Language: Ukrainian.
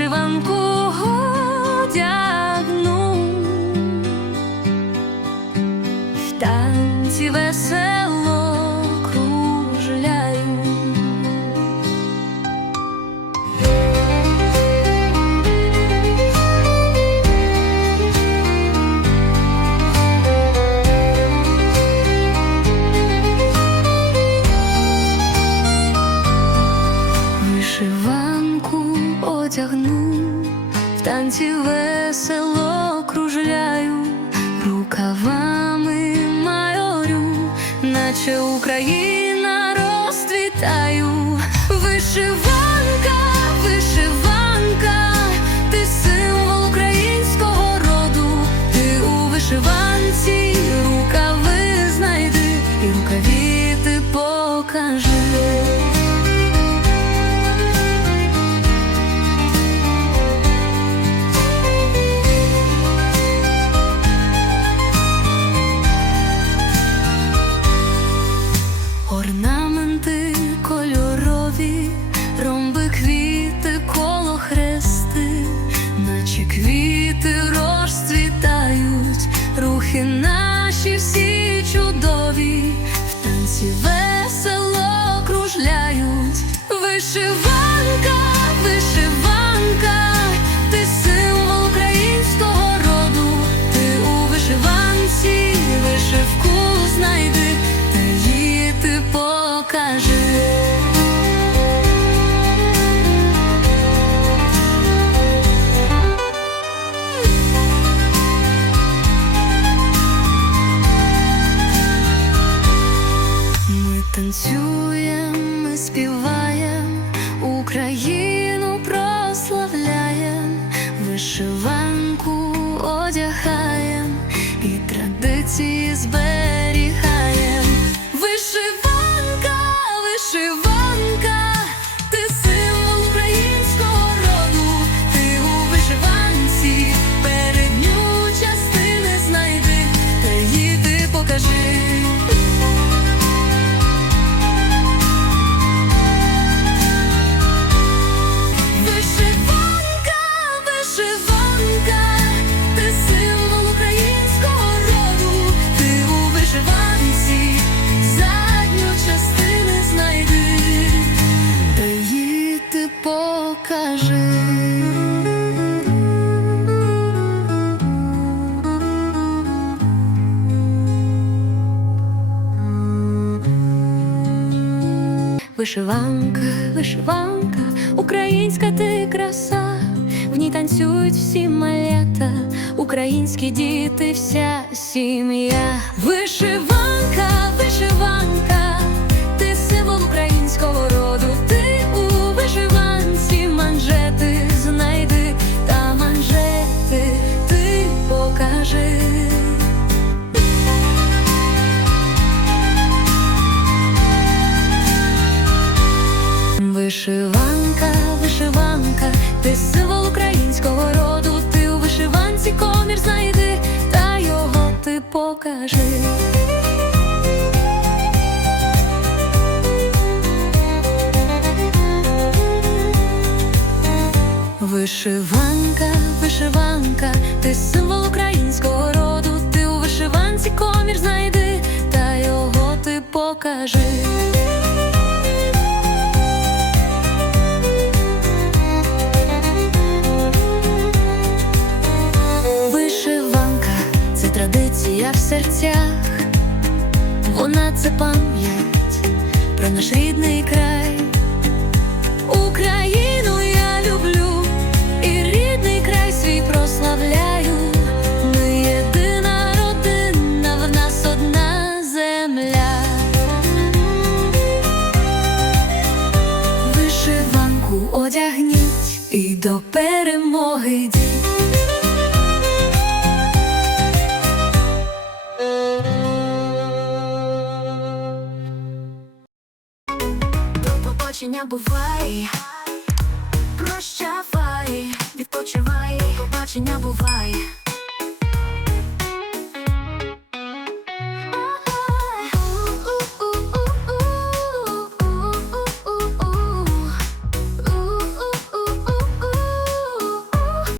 вишиванку одягну в танці веселі. Танці весело кружляю, рукавами майорю, наче Україна розцвітаю, вишиванка, вишиванка, ти символ українського роду, ти у вишиванці рукави наші всі чудові, в танці весело кружляють, вишиванка, вишиванку одягаєм і традиції зберігаєм. Вишиванка, вишиванка, українська ти краса, в ній танцюють всі малята, українські діти, вся сім'я. Вишиванка, вишиванка, Вишиванка, вишиванка, ти символ українського роду, ти у вишиванці комір знайди, та його ти покажи. Вишиванка це традиція в серцях, вона це пам'ять про наш рідний край. До перемоги. До побачення бувай, прощавай, відпочивай, побачення бувай.